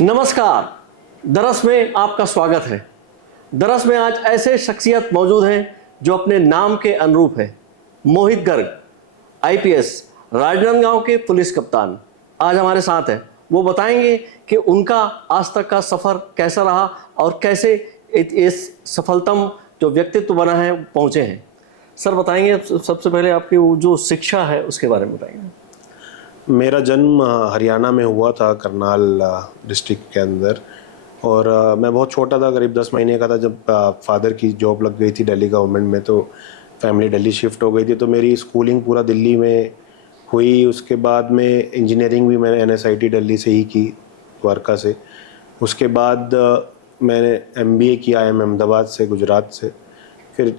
नमस्कार। दरस में आपका स्वागत है। दरस में आज ऐसे शख्सियत मौजूद हैं जो अपने नाम के अनुरूप है। मोहित गर्ग, आईपीएस, राजनांदगांव के पुलिस कप्तान आज हमारे साथ हैं। वो बताएंगे कि उनका आज तक का सफ़र कैसा रहा और कैसे इस सफलतम जो व्यक्तित्व बना है पहुँचे हैं। सर बताएंगे सबसे पहले आपकी वो जो शिक्षा है उसके बारे में बताएंगे। मेरा जन्म हरियाणा में हुआ था, करनाल डिस्ट्रिक्ट के अंदर। और मैं बहुत छोटा था, करीब 10 महीने का था जब फादर की जॉब लग गई थी दिल्ली गवर्नमेंट में, तो फैमिली दिल्ली शिफ्ट हो गई थी। तो मेरी स्कूलिंग पूरा दिल्ली में हुई। उसके बाद में इंजीनियरिंग भी मैंने एनएसआईटी दिल्ली से ही की, द्वारका से। उसके बाद मैंने एमबीए किया अहमदाबाद से, गुजरात से। फिर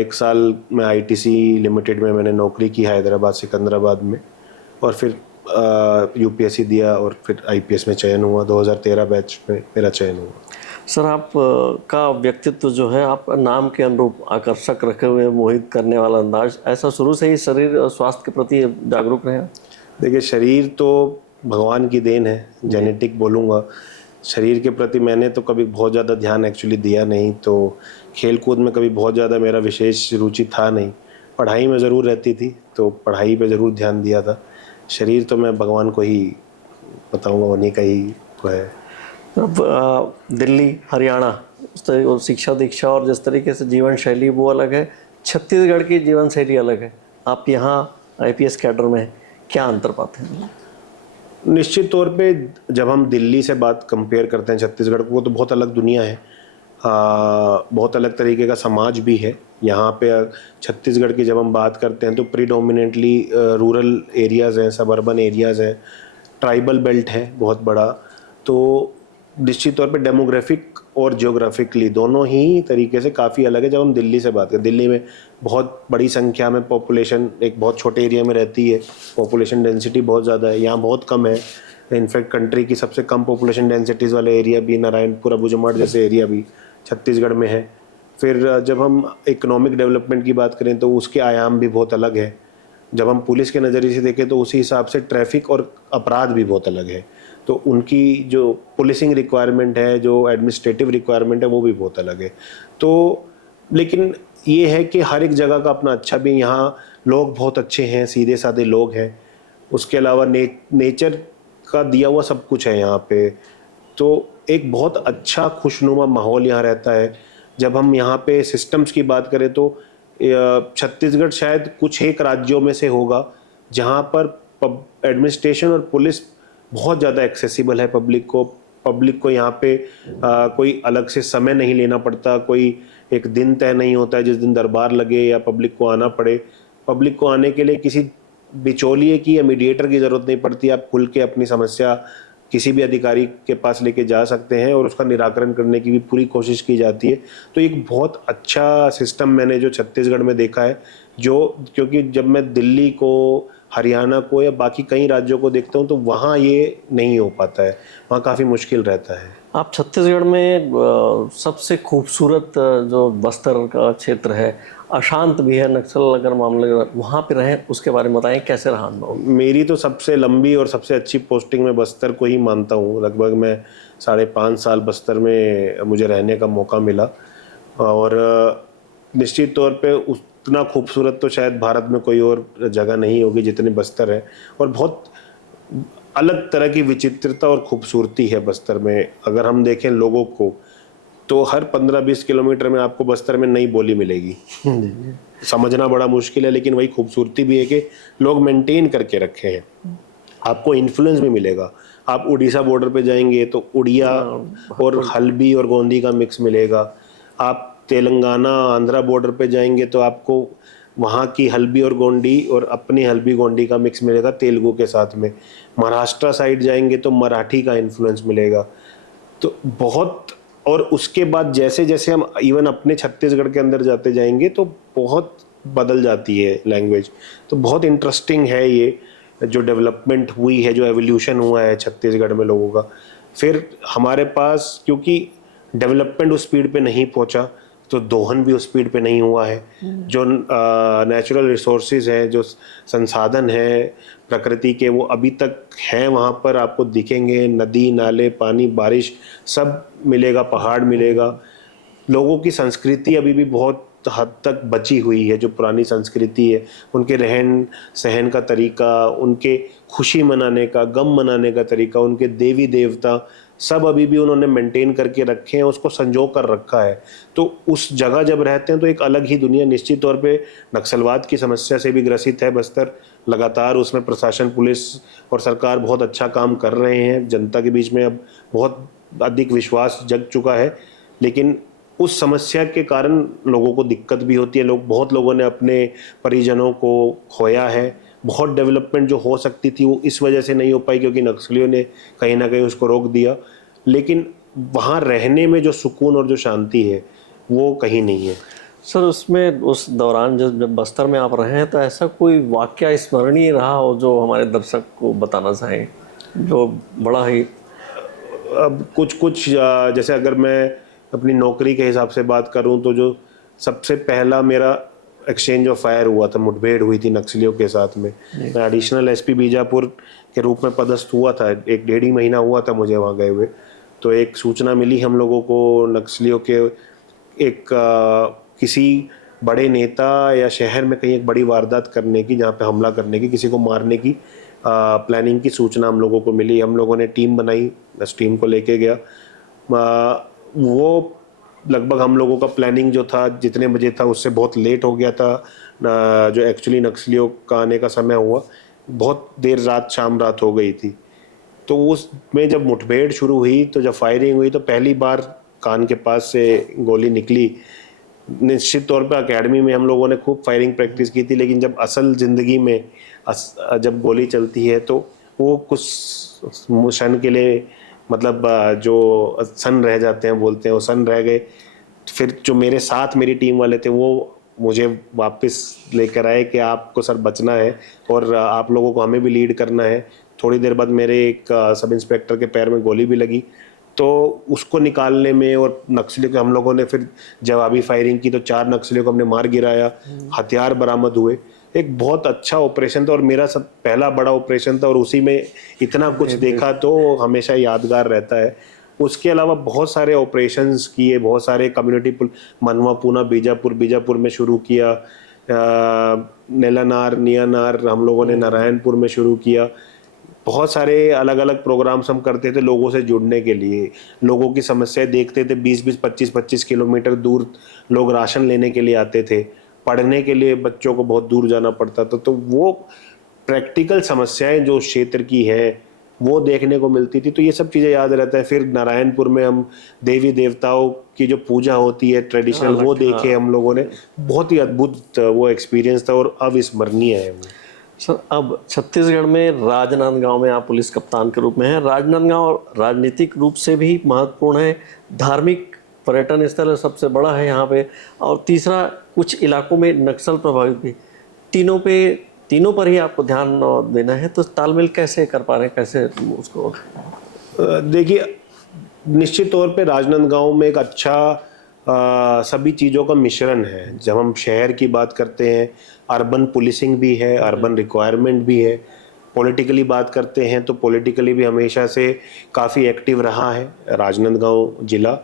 1 साल मैं आईटीसी लिमिटेड में मैंने नौकरी की हैदराबाद सिकंदराबाद में। और फिर यूपीएससी दिया और फिर आईपीएस में चयन हुआ। 2013 बैच में मेरा चयन हुआ। सर आप का व्यक्तित्व जो है, आप नाम के अनुरूप आकर्षक रखे हुए, मोहित करने वाला अंदाज, ऐसा शुरू से ही शरीर और स्वास्थ्य के प्रति जागरूक रहे? देखिए, शरीर तो भगवान की देन है, जेनेटिक बोलूँगा। शरीर के प्रति मैंने तो कभी बहुत ज़्यादा ध्यान एक्चुअली दिया नहीं। तो खेल कूद में कभी बहुत ज़्यादा मेरा विशेष रुचि था नहीं। पढ़ाई में ज़रूर रहती थी, तो पढ़ाई पे ज़रूर ध्यान दिया था। शरीर तो मैं भगवान को ही बताऊंगा, उन्हीं का ही वो है। अब दिल्ली हरियाणा शिक्षा दीक्षा और जिस तरीके से जीवन शैली वो अलग है, छत्तीसगढ़ की जीवन शैली अलग है। आप यहाँ आईपीएस कैडर में हैं, क्या अंतर पाते हैं? निश्चित तौर पे जब हम दिल्ली से बात कंपेयर करते हैं छत्तीसगढ़ को, तो बहुत अलग दुनिया है। बहुत अलग तरीके का समाज भी है यहाँ पे। छत्तीसगढ़ की जब हम बात करते हैं तो प्रीडोमिनेटली रूरल एरियाज़ हैं, सबर्बन एरियाज़ हैं, ट्राइबल बेल्ट है बहुत बड़ा। तो निश्चित तौर पे डेमोग्राफिक और जियोग्राफिकली दोनों ही तरीके से काफ़ी अलग है। जब हम दिल्ली से बात करें, दिल्ली में बहुत बड़ी संख्या में पॉपुलेशन एक बहुत छोटे एरिया में रहती है। पॉपुलेशन डेंसिटी बहुत ज़्यादा है, यहाँ बहुत कम है। इनफैक्ट कंट्री की सबसे कम पॉपुलेशन डेंसिटीज़ वाले एरिया भी, नारायणपुर अबूजमाड़ जैसे एरिया भी छत्तीसगढ़ में है। फिर जब हम इकोनॉमिक डेवलपमेंट की बात करें तो उसके आयाम भी बहुत अलग है। जब हम पुलिस के नज़रिए से देखें तो उसी हिसाब से ट्रैफिक और अपराध भी बहुत अलग है। तो उनकी जो पुलिसिंग रिक्वायरमेंट है, जो एडमिनिस्ट्रेटिव रिक्वायरमेंट है, वो भी बहुत अलग है। तो लेकिन ये है कि हर एक जगह का अपना अच्छा भी। यहाँ लोग बहुत अच्छे हैं, सीधे साधे लोग हैं। उसके अलावा नेचर का दिया हुआ सब कुछ है यहाँ पे। तो एक बहुत अच्छा खुशनुमा माहौल यहाँ रहता है। जब हम यहाँ पे सिस्टम्स की बात करें तो छत्तीसगढ़ शायद कुछ एक राज्यों में से होगा जहाँ पर एडमिनिस्ट्रेशन और पुलिस बहुत ज़्यादा एक्सेसिबल है पब्लिक को यहाँ पे कोई अलग से समय नहीं लेना पड़ता। कोई एक दिन तय नहीं होता है जिस दिन दरबार लगे या पब्लिक को आना पड़े। पब्लिक को आने के लिए किसी बिचौलिए की या मीडिएटर की ज़रूरत नहीं पड़ती। आप खुल के अपनी समस्या किसी भी अधिकारी के पास लेके जा सकते हैं और उसका निराकरण करने की भी पूरी कोशिश की जाती है। तो एक बहुत अच्छा सिस्टम मैंने जो छत्तीसगढ़ में देखा है, क्योंकि जब मैं दिल्ली को, हरियाणा को या बाकी कई राज्यों को देखता हूँ तो वहाँ ये नहीं हो पाता है, वहाँ काफ़ी मुश्किल रहता है। आप छत्तीसगढ़ में सबसे खूबसूरत जो बस्तर का क्षेत्र है, अशांत भी है, नक्सल अगर मामले वहाँ पे रहे, उसके बारे में बताएं कैसे रहा अनुभव? मेरी तो सबसे लंबी और सबसे अच्छी पोस्टिंग मैं बस्तर को ही मानता हूँ। लगभग मैं 5.5 साल बस्तर में मुझे रहने का मौका मिला। और निश्चित तौर पे उतना खूबसूरत तो शायद भारत में कोई और जगह नहीं होगी जितनी बस्तर है। और बहुत अलग तरह की विचित्रता और खूबसूरती है बस्तर में। अगर हम देखें लोगों को, तो हर 15-20 किलोमीटर में आपको बस्तर में नई बोली मिलेगी। समझना बड़ा मुश्किल है, लेकिन वही खूबसूरती भी है कि लोग मेंटेन करके रखे हैं। आपको इन्फ्लुएंस भी मिलेगा। आप उड़ीसा बॉर्डर पे जाएंगे तो उड़िया और हल्बी और गोंदी का मिक्स मिलेगा। आप तेलंगाना आंध्रा बॉर्डर पे जाएंगे तो आपको वहाँ की हल्बी और गोंडी और अपनी हल्बी गोंडी का मिक्स मिलेगा तेलुगु के साथ में। महाराष्ट्र साइड जाएंगे तो मराठी का इन्फ्लुएंस मिलेगा। तो बहुत, और उसके बाद जैसे जैसे हम इवन अपने छत्तीसगढ़ के अंदर जाते जाएंगे तो बहुत बदल जाती है लैंग्वेज। तो बहुत इंटरेस्टिंग है ये जो डेवलपमेंट हुई है, जो एवोल्यूशन हुआ है छत्तीसगढ़ में लोगों का। फिर हमारे पास क्योंकि डेवलपमेंट उस स्पीड पे नहीं पहुंचा, तो दोहन भी उस स्पीड पे नहीं हुआ है। जो नेचुरल रिसोर्सेज हैं, जो संसाधन है प्रकृति के, वो अभी तक हैं वहाँ पर, आपको दिखेंगे। नदी नाले, पानी, बारिश सब मिलेगा, पहाड़ मिलेगा। लोगों की संस्कृति अभी भी बहुत हद तक बची हुई है, जो पुरानी संस्कृति है, उनके रहन सहन का तरीका, उनके खुशी मनाने का, गम मनाने का तरीका, उनके देवी देवता सब अभी भी उन्होंने मेंटेन करके रखे हैं, उसको संजो कर रखा है। तो उस जगह जब रहते हैं तो एक अलग ही दुनिया। निश्चित तौर पे नक्सलवाद की समस्या से भी ग्रसित है बस्तर, लगातार उसमें प्रशासन, पुलिस और सरकार बहुत अच्छा काम कर रहे हैं। जनता के बीच में अब बहुत अधिक विश्वास जग चुका है, लेकिन उस समस्या के कारण लोगों को दिक्कत भी होती है। बहुत लोगों ने अपने परिजनों को खोया है। बहुत डेवलपमेंट जो हो सकती थी वो इस वजह से नहीं हो पाई क्योंकि नक्सलियों ने कहीं ना कहीं उसको रोक दिया। लेकिन वहाँ रहने में जो सुकून और जो शांति है वो कहीं नहीं है। सर, उसमें उस दौरान जब बस्तर में आप रहे हैं तो ऐसा कोई वाकया स्मरणीय रहा हो जो हमारे दर्शक को बताना चाहें, जो बड़ा ही? अब कुछ जैसे अगर मैं अपनी नौकरी के हिसाब से बात करूं तो जो सबसे पहला मेरा एक्सचेंज ऑफ फायर हुआ था, मुठभेड़ हुई थी नक्सलियों के साथ में। मैं एडिशनल एसपी बीजापुर के रूप में पदस्थ हुआ था, 1-1.5 महीना हुआ था मुझे वहाँ गए हुए। तो एक सूचना मिली हम लोगों को नक्सलियों के किसी बड़े नेता या शहर में कहीं एक बड़ी वारदात करने की, जहाँ पे हमला करने की, किसी को मारने की प्लानिंग की सूचना हम लोगों को मिली। हम लोगों ने टीम बनाई, उस टीम को लेके गया। वो लगभग हम लोगों का प्लानिंग जो था जितने बजे था उससे बहुत लेट हो गया था। जो एक्चुअली नक्सलियों का आने का समय हुआ बहुत देर रात, शाम रात हो गई थी। तो उसमें जब मुठभेड़ शुरू हुई, तो जब फायरिंग हुई तो पहली बार कान के पास से गोली निकली। निश्चित तौर पे एकेडमी में हम लोगों ने खूब फायरिंग प्रैक्टिस की थी, लेकिन जब असल ज़िंदगी में जब गोली चलती है तो वो कुछ क्षण के लिए, मतलब जो सन रह जाते हैं बोलते हैं, वो सन रह गए। फिर जो मेरे साथ मेरी टीम वाले थे वो मुझे वापस लेकर आए कि आपको सर बचना है और आप लोगों को हमें भी लीड करना है। थोड़ी देर बाद मेरे एक सब इंस्पेक्टर के पैर में गोली भी लगी, तो उसको निकालने में और नक्सलियों के हम लोगों ने फिर जवाबी फायरिंग की, तो 4 नक्सलियों को हमने मार गिराया, हथियार बरामद हुए। एक बहुत अच्छा ऑपरेशन था और मेरा सब पहला बड़ा ऑपरेशन था, और उसी में इतना कुछ देखा तो हमेशा यादगार रहता है। उसके अलावा बहुत सारे ऑपरेशंस किए, बहुत सारे कम्युनिटी, मनवा, पूना, बीजापुर में शुरू किया, नेलानार, नियानार हम लोगों ने नारायणपुर में शुरू किया। बहुत सारे अलग अलग प्रोग्राम्स हम करते थे लोगों से जुड़ने के लिए। लोगों की समस्याएं देखते थे, 20-20, 25-25 किलोमीटर दूर लोग राशन लेने के लिए आते थे, पढ़ने के लिए बच्चों को बहुत दूर जाना पड़ता था। तो वो प्रैक्टिकल समस्याएं जो क्षेत्र की है वो देखने को मिलती थी, तो ये सब चीज़ें याद रहता है। फिर नारायणपुर में हम देवी देवताओं की जो पूजा होती है ट्रेडिशनल, वो देखे हम लोगों ने। बहुत ही अद्भुत वो एक्सपीरियंस था और अविस्मरणीय है वो। सर, अब छत्तीसगढ़ में राजनांदगांव में आप पुलिस कप्तान के रूप में हैं। राजनांदगांव राजनीतिक रूप से भी महत्वपूर्ण है, धार्मिक पर्यटन स्थल है, सबसे बड़ा है यहाँ पे, और तीसरा कुछ इलाकों में नक्सल प्रभावित भी। तीनों पर ही आपको ध्यान देना है, तो तालमेल कैसे कर पा रहे हैं, कैसे उसको? देखिए, निश्चित तौर पे राजनांदगांव में एक अच्छा सभी चीज़ों का मिश्रण है। जब हम शहर की बात करते हैं, अर्बन पुलिसिंग भी है, अर्बन रिक्वायरमेंट भी है। पॉलिटिकली बात करते हैं तो पॉलिटिकली भी हमेशा से काफ़ी एक्टिव रहा है राजनांदगांव जिला।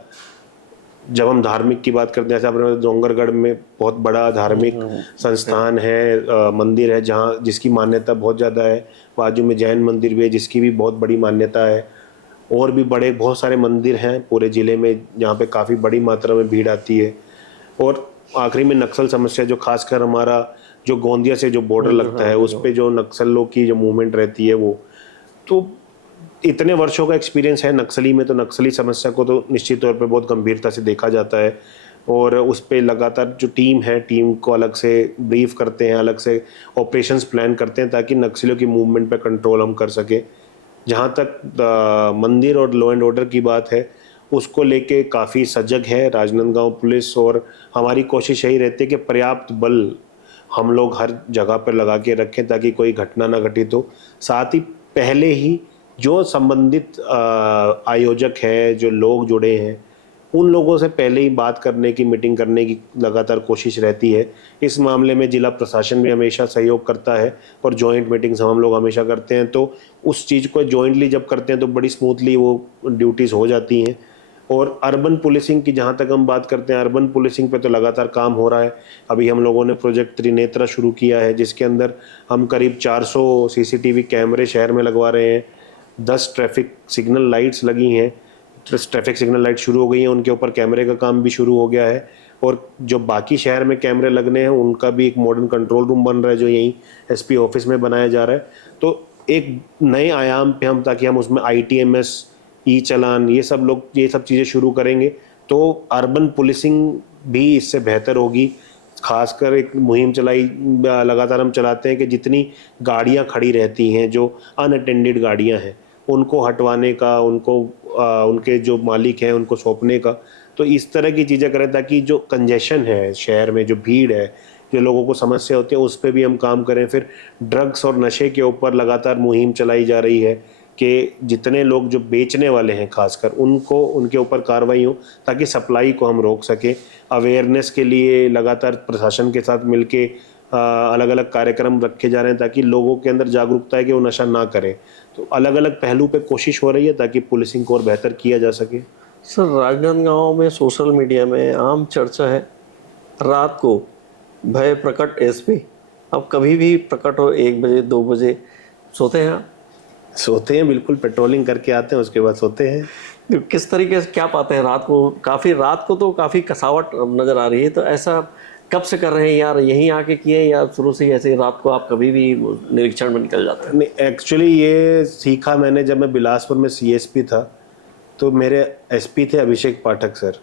जब हम धार्मिक की बात करते हैं, जैसे अपने डोंगरगढ़ में बहुत बड़ा धार्मिक संस्थान है, मंदिर है जहाँ जिसकी मान्यता बहुत ज़्यादा है। बाजू में जैन मंदिर भी है जिसकी भी बहुत बड़ी मान्यता है। और भी बड़े बहुत सारे मंदिर हैं पूरे ज़िले में जहाँ पे काफ़ी बड़ी मात्रा में भीड़ आती है। और आखिरी में नक्सल समस्या, जो खासकर हमारा जो गोंदिया से जो बॉर्डर लगता है उस पे जो नक्सलों की जो मूवमेंट रहती है, वो तो इतने वर्षों का एक्सपीरियंस है नक्सली में, तो नक्सली समस्या को तो निश्चित तौर पे बहुत गंभीरता से देखा जाता है। और उस पे लगातार जो टीम है, टीम को अलग से ब्रीफ करते हैं, अलग से ऑपरेशंस प्लान करते हैं ताकि नक्सलियों की मूवमेंट पे कंट्रोल हम कर सकें। जहाँ तक मंदिर और लॉ एंड ऑर्डर की बात है, उसको लेके काफ़ी सजग है राजनांदगांव पुलिस, और हमारी कोशिश यही रहती है कि पर्याप्त बल हम लोग हर जगह पर लगा के रखें ताकि कोई घटना ना घटित हो। साथ ही पहले ही जो संबंधित आयोजक है, जो लोग जुड़े हैं, उन लोगों से पहले ही बात करने की, मीटिंग करने की लगातार कोशिश रहती है। इस मामले में जिला प्रशासन भी हमेशा सहयोग करता है और जॉइंट मीटिंग्स हम लोग हमेशा करते हैं। तो उस चीज़ को जॉइंटली जब करते हैं तो बड़ी स्मूथली वो ड्यूटीज़ हो जाती हैं। और अर्बन पुलिसिंग की जहाँ तक हम बात करते हैं, अर्बन पुलिसिंग पे तो लगातार काम हो रहा है। अभी हम लोगों ने प्रोजेक्ट त्रिनेत्रा शुरू किया है, जिसके अंदर हम करीब 400 सीसीटीवी कैमरे शहर में लगवा रहे हैं। 10 ट्रैफिक सिग्नल लाइट्स लगी हैं, ट्रैफिक सिग्नल लाइट शुरू हो गई हैं, उनके ऊपर कैमरे का काम भी शुरू हो गया है। और जो बाकी शहर में कैमरे लगने हैं उनका भी एक मॉडर्न कंट्रोल रूम बन रहा है, जो यहीं एसपी ऑफिस में बनाया जा रहा है। तो एक नए आयाम पे हम, ताकि हम उसमें ITMS, ई चालान, ये सब चीज़ें शुरू करेंगे तो अर्बन पुलिसिंग भी इससे बेहतर होगी। खासकर एक मुहिम चलाई, लगातार हम चलाते हैं कि जितनी गाड़ियां खड़ी रहती हैं, जो अनअटेंडेड गाड़ियां हैं, उनको हटवाने का, उनके जो मालिक हैं उनको सौंपने का। तो इस तरह की चीज़ें करें ताकि जो कंजेशन है शहर में, जो भीड़ है, जो लोगों को समस्या होती है, उस पर भी हम काम करें। फिर ड्रग्स और नशे के ऊपर लगातार मुहिम चलाई जा रही है कि जितने लोग जो बेचने वाले हैं खासकर उनके ऊपर कार्रवाई हो, ताकि सप्लाई को हम रोक सकें। अवेयरनेस के लिए लगातार प्रशासन के साथ मिलके अलग अलग कार्यक्रम रखे जा रहे हैं, ताकि लोगों के अंदर जागरूकता है कि वो नशा ना करें। तो अलग अलग पहलू पे कोशिश हो रही है ताकि पुलिसिंग को और बेहतर किया जा सके। सर, राजनांदगांव में सोशल मीडिया में आम चर्चा है, रात को भय प्रकट एसपी। अब कभी भी प्रकट हो, 1 बजे 2 बजे सोते हैं आप? सोते हैं, बिल्कुल। पेट्रोलिंग करके आते हैं, उसके बाद सोते हैं। तो किस तरीके से क्या पाते हैं रात को? रात को तो काफ़ी कसावट नज़र आ रही है, तो ऐसा कब से कर रहे हैं यार? यहीं आके किए या शुरू से ही ऐसे ही रात को आप कभी भी निरीक्षण में निकल जाते हैं? नहीं, एक्चुअली ये सीखा मैंने जब मैं बिलासपुर में CSP था। तो मेरे SP थे अभिषेक पाठक सर,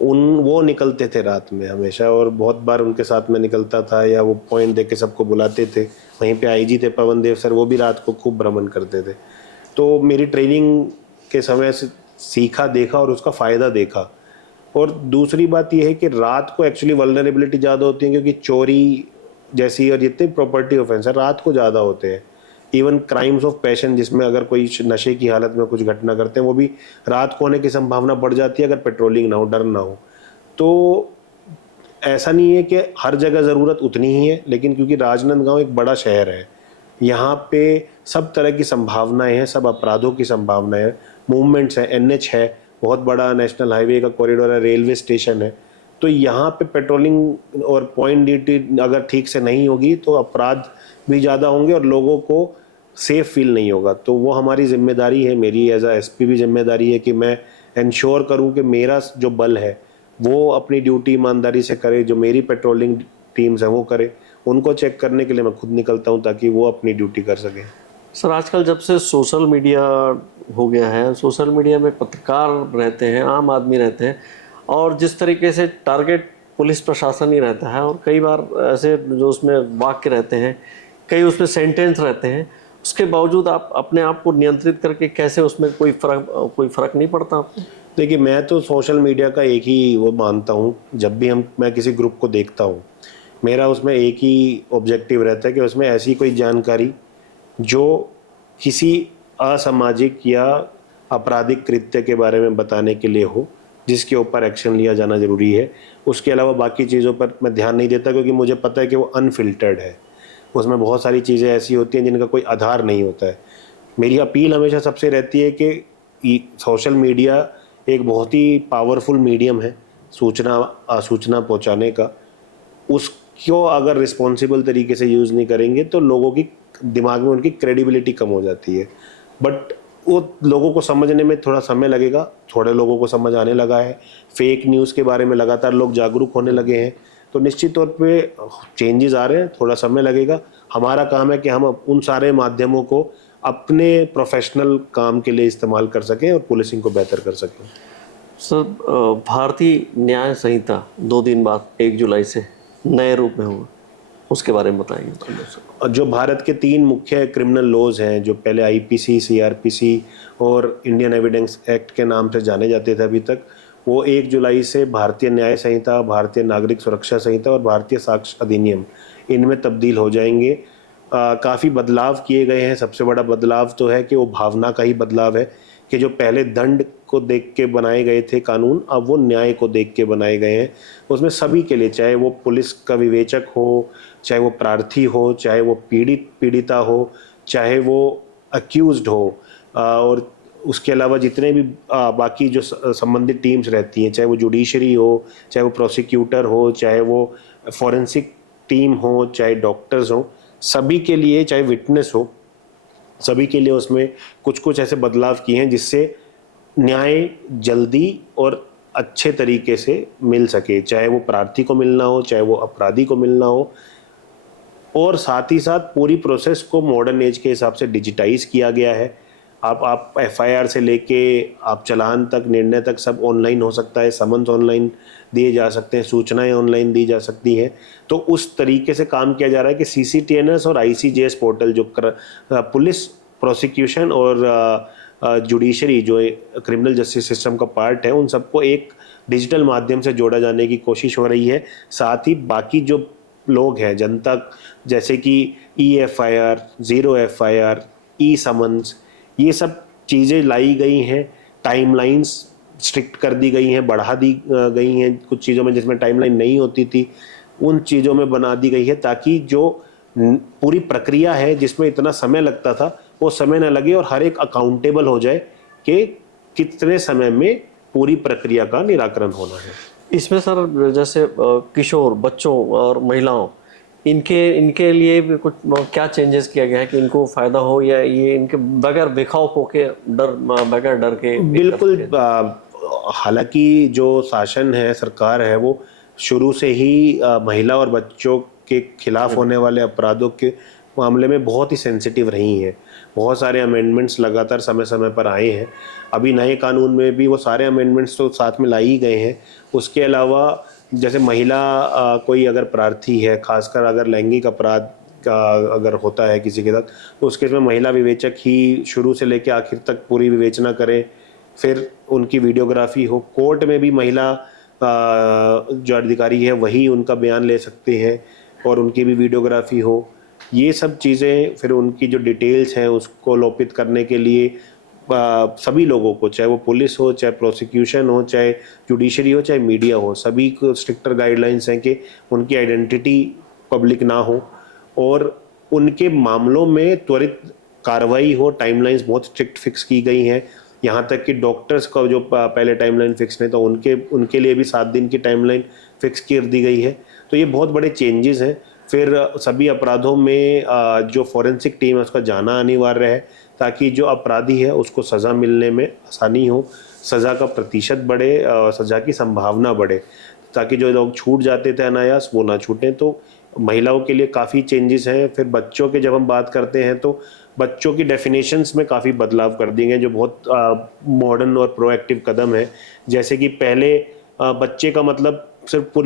वो निकलते थे रात में हमेशा, और बहुत बार उनके साथ में निकलता था, या वो पॉइंट दे के सबको बुलाते थे। वहीं पे IG थे पवन देव सर, वो भी रात को खूब भ्रमण करते थे। तो मेरी ट्रेनिंग के समय से सीखा, देखा और उसका फ़ायदा देखा। और दूसरी बात यह है कि रात को एक्चुअली वल्नरेबिलिटी ज़्यादा होती है, क्योंकि चोरी जैसी और जितने प्रॉपर्टी ऑफेंस है रात को ज़्यादा होते हैं। इवन क्राइम्स ऑफ पैशन, जिसमें अगर कोई नशे की हालत में कुछ घटना करते हैं, वो भी रात को होने की संभावना बढ़ जाती है अगर पेट्रोलिंग ना हो, डर ना हो। तो ऐसा नहीं है कि हर जगह ज़रूरत उतनी ही है, लेकिन क्योंकि राजनांदगांव एक बड़ा शहर है, यहाँ पे सब तरह की संभावनाएं हैं, सब अपराधों की संभावनाएं हैं, मूवमेंट्स हैं, NH है, बहुत बड़ा नेशनल हाईवे का कॉरिडोर है, रेलवे स्टेशन है। तो यहाँ पे पेट्रोलिंग और पॉइंट ड्यूटी अगर ठीक से नहीं होगी तो अपराध भी ज़्यादा होंगे और लोगों को सेफ फील नहीं होगा। तो वो हमारी जिम्मेदारी है, मेरी एज अ SP भी जिम्मेदारी है कि मैं इंश्योर करूँ कि मेरा जो बल है वो अपनी ड्यूटी ईमानदारी से करे, जो मेरी पेट्रोलिंग टीम्स हैं वो करे। उनको चेक करने के लिए मैं खुद निकलता हूँ ताकि वो अपनी ड्यूटी कर सकें। सर, आजकल जब से सोशल मीडिया हो गया है, सोशल मीडिया में पत्रकार रहते हैं, आम आदमी रहते हैं, और जिस तरीके से टारगेट पुलिस प्रशासन ही रहता है, और कई बार ऐसे जो उसमें वाक्य रहते हैं, कई उसमें सेंटेंस रहते हैं, उसके बावजूद आप अपने आप को नियंत्रित करके कैसे, उसमें कोई फ़र्क नहीं पड़ता आपको? देखिए, मैं तो सोशल मीडिया का एक ही वो मानता हूँ, जब भी मैं किसी ग्रुप को देखता हूँ, मेरा उसमें एक ही ऑब्जेक्टिव रहता है कि उसमें ऐसी कोई जानकारी जो किसी असामाजिक या आपराधिक कृत्य के बारे में बताने के लिए हो, जिसके ऊपर एक्शन लिया जाना ज़रूरी है। उसके अलावा बाकी चीज़ों पर मैं ध्यान नहीं देता, क्योंकि मुझे पता है कि वो अनफिल्टर्ड है। उसमें बहुत सारी चीज़ें ऐसी होती हैं जिनका कोई आधार नहीं होता है। मेरी अपील हमेशा सबसे रहती है कि सोशल मीडिया एक बहुत ही पावरफुल मीडियम है सूचना पहुंचाने का। उसको अगर रिस्पॉन्सिबल तरीके से यूज़ नहीं करेंगे तो लोगों की दिमाग में उनकी क्रेडिबिलिटी कम हो जाती है। बट वो लोगों को समझने में थोड़ा समय लगेगा, थोड़े लोगों को समझ आने लगा है। फेक न्यूज़ के बारे में लगातार लोग जागरूक होने लगे हैं, तो निश्चित तौर पे चेंजेस आ रहे हैं, थोड़ा समय लगेगा। हमारा काम है कि हम उन सारे माध्यमों को अपने प्रोफेशनल काम के लिए इस्तेमाल कर सकें और पुलिसिंग को बेहतर कर सकें। सर, भारतीय न्याय संहिता 2 दिन बाद 1 जुलाई से नए रूप में होगा, उसके बारे में बताएंगे? जो भारत के 3 मुख्य क्रिमिनल लॉज हैं, जो पहले IPC, CRPC और इंडियन एविडेंस एक्ट के नाम से जाने जाते थे अभी तक, वो 1 जुलाई से भारतीय न्याय संहिता, भारतीय नागरिक सुरक्षा संहिता और भारतीय साक्ष्य अधिनियम, इनमें तब्दील हो जाएंगे। काफ़ी बदलाव किए गए हैं। सबसे बड़ा बदलाव तो है कि वो भावना का ही बदलाव है कि जो पहले दंड को देख के बनाए गए थे कानून, अब वो न्याय को देख के बनाए गए हैं। उसमें सभी के लिए, चाहे वो पुलिस का विवेचक हो, चाहे वो प्रार्थी हो, चाहे वो पीड़िता हो, चाहे वो अक्यूज्ड हो, और उसके अलावा जितने भी बाकी जो संबंधित टीम्स रहती हैं, चाहे वो जुडिशरी हो, चाहे वो प्रोसिक्यूटर हो, चाहे वो फॉरेंसिक टीम हो, चाहे डॉक्टर्स हो, सभी के लिए, चाहे विटनेस हो, सभी के लिए उसमें कुछ कुछ ऐसे बदलाव किए हैं जिससे न्याय जल्दी और अच्छे तरीके से मिल सके, चाहे वो प्रार्थी को मिलना हो, चाहे वो अपराधी को मिलना हो। और साथ ही साथ पूरी प्रोसेस को मॉडर्न एज के हिसाब से डिजिटाइज किया गया है। आप एफआईआर से लेके आप चालान तक, निर्णय तक सब ऑनलाइन हो सकता है, समन्स ऑनलाइन दिए जा सकते हैं, सूचनाएं ऑनलाइन दी जा सकती हैं। तो उस तरीके से काम किया जा रहा है कि सीसीटीएनएस और आईसीजेएस पोर्टल जो पुलिस, प्रोसिक्यूशन और जुडिशरी जो क्रिमिनल जस्टिस सिस्टम का पार्ट है, उन सबको एक डिजिटल माध्यम से जोड़ा जाने की कोशिश हो रही है। साथ ही बाकी जो लोग हैं, जनता, जैसे कि EFIR, 0 FIR, समन्स, ये सब चीज़ें लाई गई हैं। टाइमलाइंस स्ट्रिक्ट कर दी गई हैं, बढ़ा दी गई हैं कुछ चीज़ों में जिसमें टाइमलाइन नहीं होती थी, उन चीज़ों में बना दी गई है ताकि जो पूरी प्रक्रिया है जिसमें इतना समय लगता था वो समय न लगे और हर एक अकाउंटेबल हो जाए कि कितने समय में पूरी प्रक्रिया का निराकरण होना है। इसमें सर जैसे किशोर बच्चों और महिलाओं, इनके लिए भी कुछ क्या चेंजेस किया गया है कि इनको फायदा हो, या ये इनके बगैर बेखौफ होके बगैर डर के? बिल्कुल। हालांकि जो शासन है, सरकार है, वो शुरू से ही महिला और बच्चों के खिलाफ होने वाले अपराधों के मामले में बहुत ही सेंसिटिव रही हैं। बहुत सारे अमेंडमेंट्स लगातार समय समय पर आए हैं। अभी नए कानून में भी वो सारे अमेंडमेंट्स तो साथ में लाई गए हैं। उसके अलावा जैसे महिला कोई अगर प्रार्थी है, खासकर अगर लैंगिक अपराध का अगर होता है किसी के साथ, तो उस केस में महिला विवेचक ही शुरू से लेकर आखिर तक पूरी विवेचना करें, फिर उनकी वीडियोग्राफी हो। कोर्ट में भी महिला जो अधिकारी है वही उनका बयान ले सकते हैं और उनकी भी वीडियोग्राफी हो। ये सब चीज़ें, फिर उनकी जो डिटेल्स हैं उसको लोपित करने के लिए सभी लोगों को, चाहे वो पुलिस हो, चाहे प्रोसिक्यूशन हो, चाहे जुडिशरी हो, चाहे मीडिया हो, सभी को स्ट्रिक्टर गाइडलाइंस हैं कि उनकी आइडेंटिटी पब्लिक ना हो और उनके मामलों में त्वरित कार्रवाई हो। टाइमलाइंस बहुत स्ट्रिक्ट फिक्स की गई हैं। यहाँ तक कि डॉक्टर्स का जो पहले टाइमलाइन फिक्स नहीं था, उनके लिए भी 7 दिन की टाइमलाइन फिक्स कर दी गई है। तो ये बहुत बड़े चेंजेस हैं। फिर सभी अपराधों में जो फॉरेंसिक टीम है उसका जाना अनिवार्य है ताकि जो अपराधी है उसको सज़ा मिलने में आसानी हो, सज़ा का प्रतिशत बढ़े और सज़ा की संभावना बढ़े, ताकि जो लोग छूट जाते थे अनायास वो ना छूटें। तो महिलाओं के लिए काफ़ी चेंजेस हैं। फिर बच्चों के जब हम बात करते हैं तो बच्चों की डेफिनेशंस में काफ़ी बदलाव कर दिए गए जो बहुत मॉडर्न और प्रोएक्टिव कदम है। जैसे कि पहले बच्चे का मतलब सिर्फ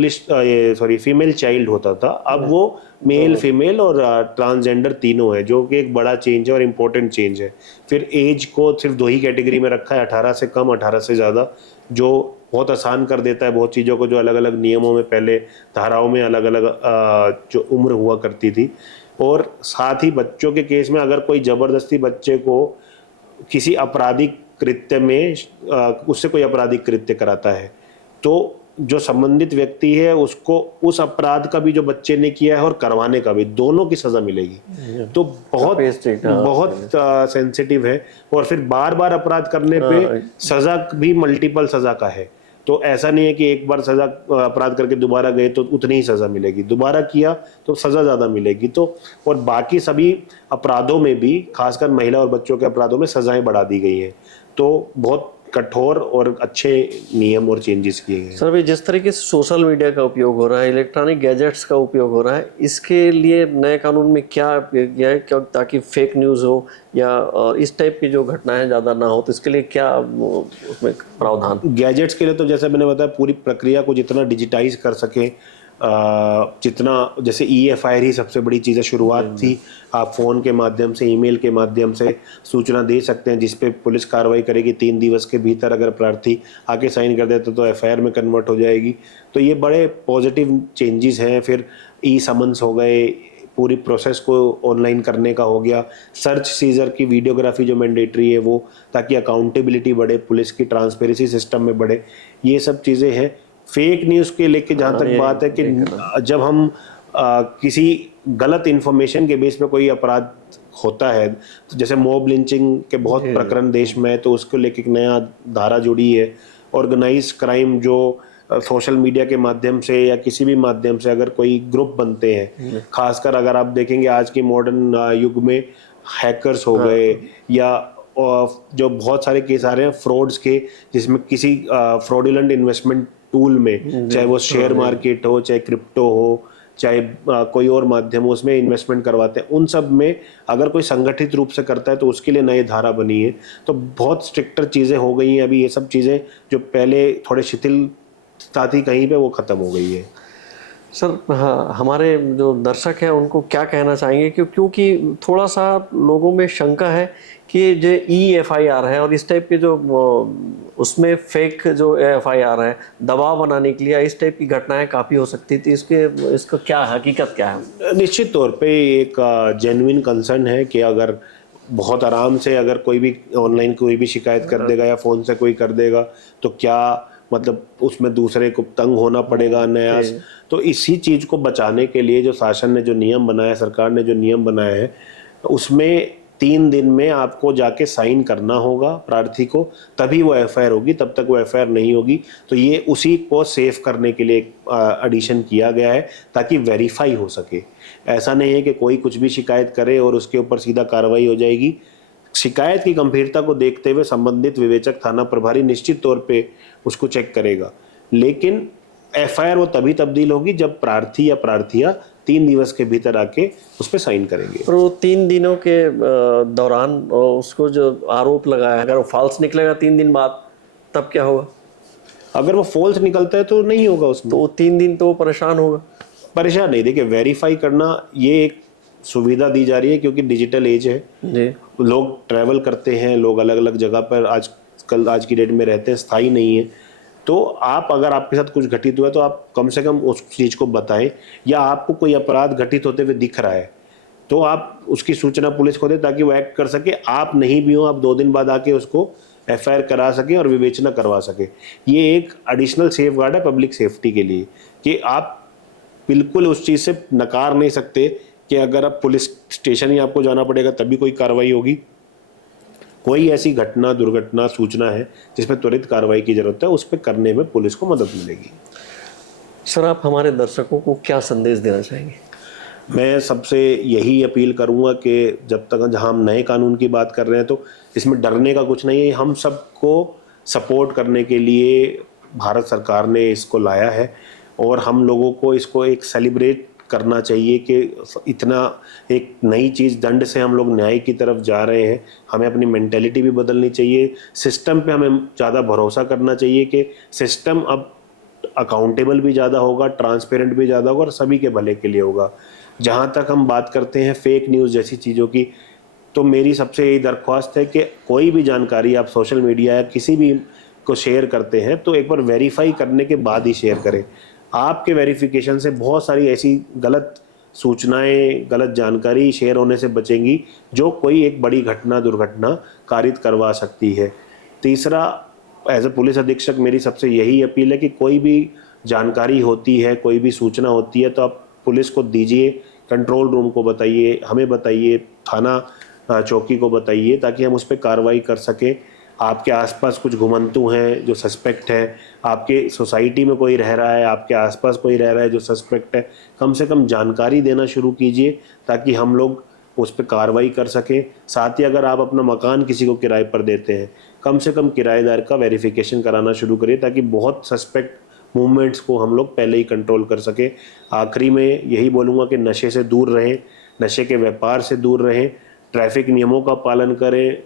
फीमेल चाइल्ड होता था, अब वो मेल, फीमेल और ट्रांसजेंडर तीनों है, जो कि एक बड़ा चेंज है और इम्पोर्टेंट चेंज है। फिर एज को सिर्फ 2 ही कैटेगरी में रखा है, 18 से कम, 18 से ज़्यादा, जो बहुत आसान कर देता है बहुत चीज़ों को, जो अलग अलग नियमों में पहले धाराओं में अलग अलग जो उम्र हुआ करती थी। और साथ ही बच्चों के केस में अगर कोई ज़बरदस्ती बच्चे को किसी आपराधिक कृत्य में उससे कोई आपराधिक कृत्य कराता है तो जो संबंधित व्यक्ति है उसको उस अपराध का भी जो बच्चे ने किया है और करवाने का भी, दोनों की सजा मिलेगी। तो बहुत सेंसिटिव है। और फिर बार बार अपराध करने पे सजा भी मल्टीपल सजा का है। तो ऐसा नहीं है कि एक बार सजा अपराध करके दोबारा गए तो उतनी ही सजा मिलेगी, दोबारा किया तो सजा ज़्यादा मिलेगी। तो और बाकी सभी अपराधों में भी, खासकर महिला और बच्चों के अपराधों में सजाएं बढ़ा दी गई हैं। तो बहुत कठोर और अच्छे नियम और चेंजेस किए गए। सर, जिस तरीके से सोशल मीडिया का उपयोग हो रहा है, इलेक्ट्रॉनिक गैजेट्स का उपयोग हो रहा है, इसके लिए नए कानून में क्या किया है क्या, ताकि फेक न्यूज़ हो या इस टाइप की जो घटनाएं ज़्यादा ना हो, तो इसके लिए क्या उसमें प्रावधान? गैजेट्स के लिए तो जैसे मैंने बताया, पूरी प्रक्रिया को जितना डिजिटाइज कर सके, जितना, जैसे EFIR ही सबसे बड़ी चीज़ है, शुरुआत थी। आप फ़ोन के माध्यम से, ईमेल के माध्यम से सूचना दे सकते हैं जिस पे पुलिस कार्रवाई करेगी। 3 दिवस के भीतर अगर प्रार्थी आके साइन कर देता तो FIR में कन्वर्ट हो जाएगी। तो ये बड़े पॉजिटिव चेंजेस हैं। फिर समन्स हो गए, पूरी प्रोसेस को ऑनलाइन करने का हो गया, सर्च सीजर की वीडियोग्राफी जो मैंडेटरी है वो, ताकि अकाउंटेबिलिटी बढ़े, पुलिस की ट्रांसपेरेंसी सिस्टम में बढ़े, ये सब चीज़ें हैं। फेक न्यूज़ के लेके जहाँ तक बात है कि जब हम किसी गलत इन्फॉर्मेशन के बेस पे कोई अपराध होता है, तो जैसे मॉब लिंचिंग के बहुत प्रकरण देश में है, तो उसको लेके एक नया धारा जुड़ी है। ऑर्गेनाइज क्राइम जो सोशल मीडिया के माध्यम से या किसी भी माध्यम से अगर कोई ग्रुप बनते हैं, खासकर अगर आप देखेंगे आज के मॉडर्न युग में हैकर्स हो गए, या जो बहुत सारे केस आ रहे हैं फ्रॉड्स के, जिसमें किसी फ्रॉडुलेंट इन्वेस्टमेंट टूल में, चाहे वो शेयर मार्केट हो, चाहे क्रिप्टो हो, चाहे कोई और माध्यम हो, उसमें इन्वेस्टमेंट करवाते हैं, उन सब में अगर कोई संगठित रूप से करता है तो उसके लिए नई धारा बनी है। तो बहुत स्ट्रिक्टर चीज़ें हो गई हैं अभी। ये सब चीज़ें जो पहले थोड़े शिथिलता थी कहीं पे, वो ख़त्म हो गई है। सर, हाँ, हमारे जो दर्शक हैं उनको क्या कहना चाहेंगे क्योंकि थोड़ा सा लोगों में शंका है कि जो EFIR है और इस टाइप के जो उसमें फेक जो FIR है, दबाव बनाने के लिए इस टाइप की घटनाएं काफ़ी हो सकती थी। इसका क्या हकीकत क्या है? निश्चित तौर पे एक जेन्युइन कंसर्न है कि अगर बहुत आराम से अगर कोई भी ऑनलाइन कोई भी शिकायत कर देगा या फ़ोन से कोई कर देगा, तो क्या मतलब उसमें दूसरे को तंग होना पड़ेगा अनायास। तो इसी चीज़ को बचाने के लिए जो शासन ने जो नियम बनाया, सरकार ने जो नियम बनाया है, उसमें 3 दिन में आपको जाके साइन करना होगा प्रार्थी को, तभी वो FIR होगी, तब तक वो FIR नहीं होगी। तो ये उसी को सेव करने के लिए एडिशन किया गया है, ताकि वेरीफाई हो सके। ऐसा नहीं है कि कोई कुछ भी शिकायत करे और उसके ऊपर सीधा कार्रवाई हो जाएगी। शिकायत की गंभीरता को देखते हुए संबंधित विवेचक थाना प्रभारी निश्चित तौर पे उसको चेक करेगा, लेकिन FIR वो तभी तब्दील होगी जब प्रार्थी या प्रार्थिया 3 दिवस के भीतर आके उस पर साइन करेंगे। और वो 3 दिनों के दौरान उसको जो आरोप लगाया, अगर वो फॉल्स निकलेगा 3 दिन बाद, तब क्या होगा? अगर वो फॉल्स निकलता है तो नहीं होगा उसमें, तो 3 दिन तो वो परेशान होगा। परेशान नहीं। देखिए, वेरीफाई करना ये एक सुविधा दी जा रही है क्योंकि डिजिटल एज है जी। लोग ट्रैवल करते हैं, लोग अलग अलग जगह पर आज की डेट में रहते हैं, स्थायी नहीं है। तो आप अगर आपके साथ कुछ घटित हुआ है तो आप कम से कम उस चीज़ को बताएं, या आपको कोई अपराध घटित होते हुए दिख रहा है तो आप उसकी सूचना पुलिस को दें, ताकि वो एक्ट कर सके। आप नहीं भी हो, आप 2 दिन बाद आके उसको FIR करा सके और विवेचना करवा सके। ये एक एडिशनल सेफ गार्ड है पब्लिक सेफ्टी के लिए, कि आप बिल्कुल उस चीज़ से नकार नहीं सकते कि अगर आप पुलिस स्टेशन ही आपको जाना पड़ेगा तभी कोई कार्रवाई होगी। कोई ऐसी घटना, दुर्घटना, सूचना है जिसमें त्वरित कार्रवाई की जरूरत है, उस पर करने में पुलिस को मदद मिलेगी। सर, आप हमारे दर्शकों को क्या संदेश देना चाहेंगे? मैं सबसे यही अपील करूंगा कि जब तक जहां हम नए कानून की बात कर रहे हैं तो इसमें डरने का कुछ नहीं है। हम सबको सपोर्ट करने के लिए भारत सरकार ने इसको लाया है, और हम लोगों को इसको एक सेलिब्रेट करना चाहिए कि इतना एक नई चीज़, दंड से हम लोग न्याय की तरफ जा रहे हैं। हमें अपनी मेंटेलिटी भी बदलनी चाहिए, सिस्टम पे हमें ज़्यादा भरोसा करना चाहिए कि सिस्टम अब अकाउंटेबल भी ज़्यादा होगा, ट्रांसपेरेंट भी ज़्यादा होगा और सभी के भले के लिए होगा। जहाँ तक हम बात करते हैं फेक न्यूज़ जैसी चीज़ों की, तो मेरी सबसे यही दरख्वास्त है कि कोई भी जानकारी आप सोशल मीडिया या किसी भी को शेयर करते हैं तो एक बार वेरीफाई करने के बाद ही शेयर करें। आपके वेरिफिकेशन से बहुत सारी ऐसी गलत सूचनाएं, गलत जानकारी शेयर होने से बचेंगी जो कोई एक बड़ी घटना, दुर्घटना कारित करवा सकती है। तीसरा, एज ए पुलिस अधीक्षक मेरी सबसे यही अपील है कि कोई भी जानकारी होती है, कोई भी सूचना होती है तो आप पुलिस को दीजिए, कंट्रोल रूम को बताइए, हमें बताइए, थाना चौकी को बताइए, ताकि हम उस पर कार्रवाई कर सकें। आपके आसपास कुछ घुमंतु हैं जो सस्पेक्ट है, आपके सोसाइटी में कोई रह रहा है, आपके आसपास कोई रह रहा है जो सस्पेक्ट है, कम से कम जानकारी देना शुरू कीजिए ताकि हम लोग उस पर कार्रवाई कर सकें। साथ ही अगर आप अपना मकान किसी को किराए पर देते हैं, कम से कम किराएदार का वेरिफिकेशन कराना शुरू करिए ताकि बहुत सस्पेक्ट मूवमेंट्स को हम लोग पहले ही कंट्रोल कर सकें। आखिरी में यही बोलूँगा कि नशे से दूर रहें, नशे के व्यापार से दूर रहें, ट्रैफिक नियमों का पालन करें,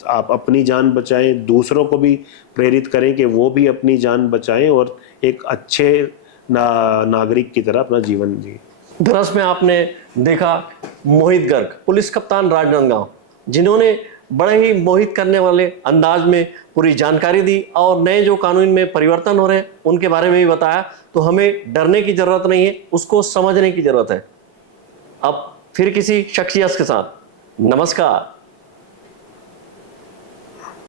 आप अपनी जान बचाएं, दूसरों को भी प्रेरित करें कि वो भी अपनी जान बचाएं और एक अच्छे नागरिक की तरह अपना जीवन जिए। दरअसल में आपने देखा मोहित गर्ग, पुलिस कप्तान राजनांदगांव, जिन्होंने बड़े ही मोहित करने वाले अंदाज में पूरी जानकारी दी और नए जो कानून में परिवर्तन हो रहे हैं उनके बारे में भी बताया। तो हमें डरने की जरूरत नहीं है, उसको समझने की जरूरत है। अब फिर किसी शख्सियत के साथ, नमस्कार।